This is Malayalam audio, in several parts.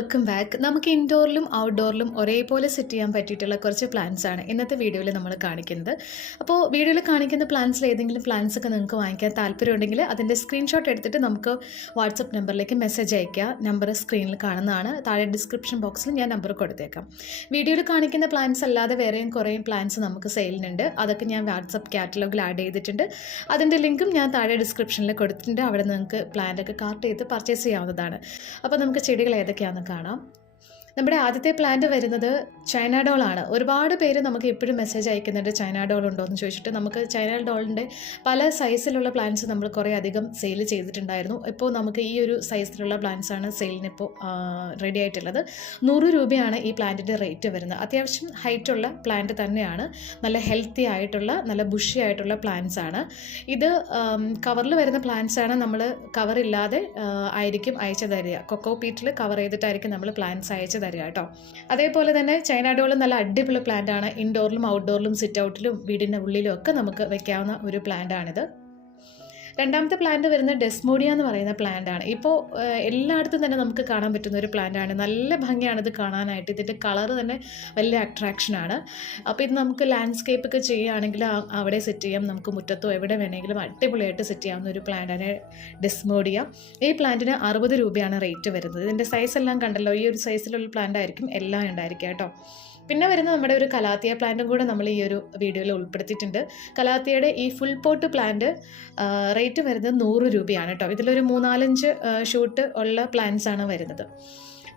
Welcome back. നമുക്ക് ഇൻഡോറിലും ഔട്ട്ഡോറിലും ഒരേപോലെ സെറ്റ് ചെയ്യാൻ പറ്റിയിട്ടുള്ള കുറച്ച് പ്ലാന്റ്സ് ആണ് ഇന്നത്തെ വീഡിയോയിൽ നമ്മൾ കാണിക്കുന്നത്. അപ്പോൾ വീഡിയോയിൽ കാണിക്കുന്ന പ്ലാന്റ്സിൽ ഏതെങ്കിലും പ്ലാന്റ്സ് ഒക്കെ നിങ്ങൾക്ക് വാങ്ങിക്കാൻ താല്പര്യമുണ്ടെങ്കിൽ അതിൻ്റെ സ്ക്രീൻഷോട്ട് എടുത്തിട്ട് നമുക്ക് വാട്സപ്പ് നമ്പറിലേക്ക് മെസ്സേജ് അയയ്ക്കുക. നമ്പർ സ്ക്രീനിൽ കാണുന്നതാണ്. താഴെ ഡിസ്ക്രിപ്ഷൻ ബോക്സിൽ ഞാൻ നമ്പർ കൊടുത്തേക്കാം. വീഡിയോയിൽ കാണിക്കുന്ന പ്ലാന്റ്സ് അല്ലാതെ വേറെയും കുറേ പ്ലാന്റ്സ് നമുക്ക് സെയിലിനുണ്ട്. അതൊക്കെ ഞാൻ വാട്സപ്പ് കാറ്റലോഗിൽ ആഡ് ചെയ്തിട്ടുണ്ട്. അതിൻ്റെ ലിങ്കും ഞാൻ താഴെ ഡിസ്ക്രിപ്ഷനിൽ കൊടുത്തിട്ടുണ്ട്. അവിടെ നിങ്ങൾക്ക് പ്ലാന്റൊക്കെ കാർട്ട് ചെയ്ത് പർച്ചേസ് ചെയ്യാവുന്നതാണ്. അപ്പോൾ നമുക്ക് ചെടികൾ ഏതൊക്കെയാണെന്ന് കാണാം. നമ്മുടെ ആദ്യത്തെ പ്ലാന്റ് വരുന്നത് ചൈന ഡോളാണ്. ഒരുപാട് പേര് നമുക്ക് എപ്പോഴും മെസ്സേജ് അയക്കുന്നുണ്ട് ചൈന ഡോൾ ഉണ്ടോ എന്ന് ചോദിച്ചിട്ട്. നമുക്ക് ചൈന ഡോളിൻ്റെ പല സൈസിലുള്ള പ്ലാന്റ്സ് നമ്മൾ കുറേ അധികം സെയിൽ ചെയ്തിട്ടുണ്ടായിരുന്നു. ഇപ്പോൾ നമുക്ക് ഈ ഒരു സൈസിലുള്ള പ്ലാന്റ്സ് ആണ് സെയിലിന് ഇപ്പോൾ റെഡി ആയിട്ടുള്ളത്. 100 രൂപയാണ് ഈ പ്ലാന്റിൻ്റെ റേറ്റ് വരുന്നത്. അത്യാവശ്യം ഹൈറ്റുള്ള പ്ലാന്റ് തന്നെയാണ്. നല്ല ഹെൽത്തി ആയിട്ടുള്ള നല്ല ബുഷി ആയിട്ടുള്ള പ്ലാന്റ്സ് ആണ്. ഇത് കവറിൽ വരുന്ന പ്ലാന്റ്സ് ആണ്. നമ്മൾ കവറില്ലാതെ ആയിരിക്കും അയച്ചു തരിക. കൊക്കോ പീറ്റിൽ കവർ ചെയ്തിട്ടായിരിക്കും നമ്മൾ പ്ലാന്റ്സ് അയച്ചു തരിക കേട്ടോ. അതേപോലെ തന്നെ ചൈന ഡോൾ നല്ല അടിപൊളി പ്ലാന്റ് ആണ്. ഇൻഡോറിലും ഔട്ട്ഡോറിലും സിറ്റ് ഔട്ടിലും വീടിൻ്റെ ഉള്ളിലും ഒക്കെ നമുക്ക് വെക്കാവുന്ന ഒരു പ്ലാന്റ് ആണിത്. രണ്ടാമത്തെ പ്ലാന്റ് വരുന്നത് ഡെസ്മോഡിയ എന്ന് പറയുന്ന പ്ലാന്റ് ആണ്. ഇപ്പോൾ എല്ലായിടത്തും തന്നെ നമുക്ക് കാണാൻ പറ്റുന്ന ഒരു പ്ലാന്റ് ആണ്. നല്ല ഭംഗിയാണ് ഇത് കാണാനായിട്ട്. ഇതിൻ്റെ കളർ തന്നെ വലിയ അട്രാക്ഷനാണ്. അപ്പോൾ ഇത് നമുക്ക് ലാൻഡ്സ്കേപ്പ് ഒക്കെ ചെയ്യുകയാണെങ്കിൽ അവിടെ സെറ്റ് ചെയ്യാം. നമുക്ക് മുറ്റത്തോ എവിടെ വേണമെങ്കിലും അടിപൊളിയായിട്ട് സെറ്റ് ചെയ്യാവുന്ന ഒരു പ്ലാന്റാണ് ഡെസ്മോഡിയ. ഈ പ്ലാന്റിന് 60 രൂപയാണ് റേറ്റ് വരുന്നത്. ഇതിൻ്റെ സൈസ് എല്ലാം കണ്ടല്ലോ. ഈ ഒരു സൈസിലുള്ള പ്ലാന്റ് ആയിരിക്കും എല്ലാം ഉണ്ടായിരിക്കുക കേട്ടോ. പിന്നെ വരുന്ന നമ്മുടെ ഒരു കലാത്തിയ പ്ലാന്റും കൂടെ നമ്മൾ ഈ ഒരു വീഡിയോയിൽ ഉൾപ്പെടുത്തിയിട്ടുണ്ട്. കലാത്തിയയുടെ ഈ ഫുൾ പോട്ട് പ്ലാന്റ് റേറ്റ് വരുന്നത് 100 രൂപയാണ് കേട്ടോ. ഇതിലൊരു 3-4 ഷൂട്ട് ഉള്ള പ്ലാന്റ്സ് ആണ് വരുന്നത്.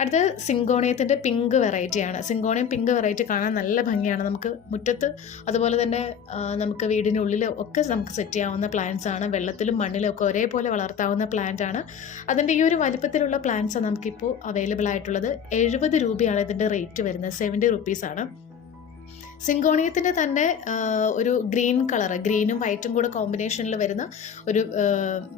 അടുത്ത് സിങ്കോണിയത്തിൻ്റെ പിങ്ക് വെറൈറ്റിയാണ്. സിങ്കോണിയം പിങ്ക് വെറൈറ്റി കാണാൻ നല്ല ഭംഗിയാണ്. നമുക്ക് മുറ്റത്ത് അതുപോലെ തന്നെ നമുക്ക് വീടിനുള്ളിൽ ഒക്കെ നമുക്ക് സെറ്റ് ചെയ്യാവുന്ന പ്ലാന്റ്സ് ആണ്. വെള്ളത്തിലും മണ്ണിലും ഒക്കെ ഒരേപോലെ വളർത്താവുന്ന പ്ലാന്റ് ആണ്. അതിൻ്റെ ഈ ഒരു വലിപ്പത്തിലുള്ള പ്ലാന്റ്സ് നമുക്കിപ്പോൾ അവൈലബിൾ ആയിട്ടുള്ളത്. 70 രൂപയാണ് ഇതിൻ്റെ റേറ്റ് വരുന്നത്. 70 റുപ്പീസാണ്. സിങ്കോണിയത്തിൻ്റെ തന്നെ ഒരു ഗ്രീൻ കളർ, ഗ്രീനും വൈറ്റും കൂടെ കോമ്പിനേഷനിൽ വരുന്ന ഒരു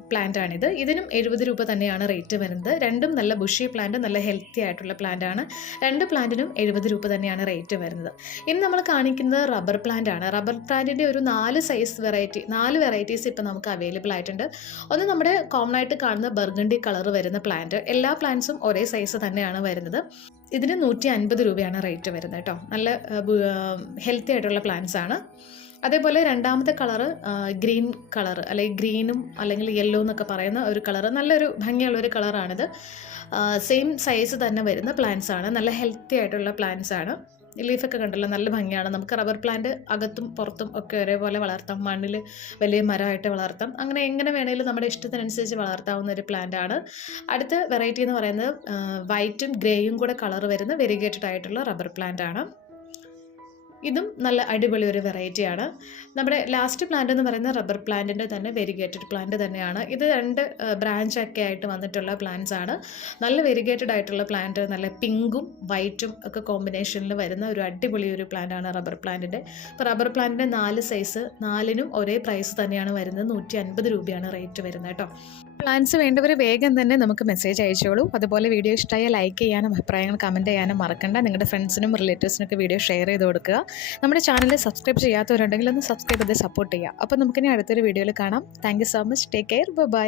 പ്ലാന്റാണിത്. ഇതിനും 70 രൂപ തന്നെയാണ് റേറ്റ് വരുന്നത്. രണ്ടും നല്ല ബുഷി പ്ലാന്റ്, നല്ല ഹെൽത്തി ആയിട്ടുള്ള പ്ലാന്റ് ആണ്. രണ്ട് പ്ലാന്റിനും 70 രൂപ തന്നെയാണ് റേറ്റ് വരുന്നത്. ഇനി നമ്മൾ കാണിക്കുന്നത് റബ്ബർ പ്ലാന്റ് ആണ്. റബ്ബർ പ്ലാന്റിൻ്റെ ഒരു 4 വെറൈറ്റീസ് ഇപ്പോൾ നമുക്ക് അവൈലബിൾ ആയിട്ടുണ്ട്. ഒന്ന് നമ്മുടെ കോമൺ ആയിട്ട് കാണുന്ന ബർഗണ്ടി കളർ വരുന്ന പ്ലാന്റ്. എല്ലാ പ്ലാന്റ്സും ഒരേ സൈസ് തന്നെയാണ് വരുന്നത്. ഇതിന് 150 രൂപയാണ് റേറ്റ് വരുന്നത് കേട്ടോ. നല്ല ഹെൽത്തി ആയിട്ടുള്ള പ്ലാന്റ്സ് ആണ്. അതേപോലെ രണ്ടാമത്തെ കളറ് ഗ്രീൻ കളർ, അല്ലെങ്കിൽ ഗ്രീനും അല്ലെങ്കിൽ യെല്ലോ എന്നൊക്കെ പറയുന്ന ഒരു കളറ്. നല്ലൊരു ഭംഗിയുള്ളൊരു കളറാണിത്. സെയിം സൈസ് തന്നെ വരുന്ന പ്ലാന്റ്സ് ആണ്. നല്ല ഹെൽത്തി ആയിട്ടുള്ള പ്ലാന്റ്സ് ആണ്. ലീഫൊക്കെ കണ്ടല്ലോ, നല്ല ഭംഗിയാണ്. നമുക്ക് റബ്ബർ പ്ലാന്റ് അകത്തും പുറത്തും ഒക്കെ ഒരേപോലെ വളർത്താം. മണ്ണിൽ വലിയ മരമായിട്ട് വളർത്താം. അങ്ങനെ എങ്ങനെ വേണമെങ്കിലും നമ്മുടെ ഇഷ്ടത്തിനനുസരിച്ച് വളർത്താവുന്ന ഒരു പ്ലാന്റ് ആണ്. അടുത്ത വെറൈറ്റി എന്ന് പറയുന്നത് വൈറ്റും ഗ്രേയും കൂടെ കളർ വരുന്ന വെരിഗേറ്റഡ് ആയിട്ടുള്ള റബ്ബർ പ്ലാന്റ് ആണ്. ഇതും നല്ല അടിപൊളി ഒരു വെറൈറ്റിയാണ്. നമ്മുടെ ലാസ്റ്റ് പ്ലാന്റ് എന്ന് പറയുന്നത് റബ്ബർ പ്ലാന്റിൻ്റെ തന്നെ വെരിഗേറ്റഡ് പ്ലാന്റ് തന്നെയാണ്. ഇത് 2 ബ്രാഞ്ചൊക്കെ ആയിട്ട് വന്നിട്ടുള്ള പ്ലാന്റ്സ് ആണ്. നല്ല വെരിഗേറ്റഡ് ആയിട്ടുള്ള പ്ലാന്റ്, നല്ല പിങ്കും വൈറ്റും ഒക്കെ കോമ്പിനേഷനിൽ വരുന്ന ഒരു അടിപൊളി ഒരു പ്ലാന്റ് ആണ് റബ്ബർ പ്ലാന്റിൻ്റെ. ഇപ്പോൾ റബ്ബർ പ്ലാന്റിൻ്റെ 4 സൈസ്, 4നും ഒരേ പ്രൈസ് തന്നെയാണ് വരുന്നത്. 150 രൂപയാണ് റേറ്റ് വരുന്നത് കേട്ടോ. പ്ലാന്റ്സ് വേണ്ടവർ വേഗം തന്നെ നമുക്ക് മെസ്സേജ് അയച്ചോളൂ. അതുപോലെ വീഡിയോ ഇഷ്ടമായ ലൈക്ക് ചെയ്യാനും അഭിപ്രായങ്ങൾ കമൻറ്റ് ചെയ്യാനും മറക്കണ്ട. നിങ്ങളുടെ ഫ്രണ്ട്സിനും റിലേറ്റീവ്സിനൊക്കെ വീഡിയോ ഷെയർ ചെയ്ത് കൊടുക്കുക. നമ്മുടെ ചാനൽ സബ്സ്ക്രൈബ് ചെയ്യാത്തവരുണ്ടെങ്കിൽ ഒന്ന് സബ്സ്ക്രൈബ് ചെയ്ത് സപ്പോർട്ട് ചെയ്യുക. അപ്പോൾ നമുക്കിനി അടുത്തൊരു വീഡിയോയിൽ കാണാം. Thank you so much. Take care. By.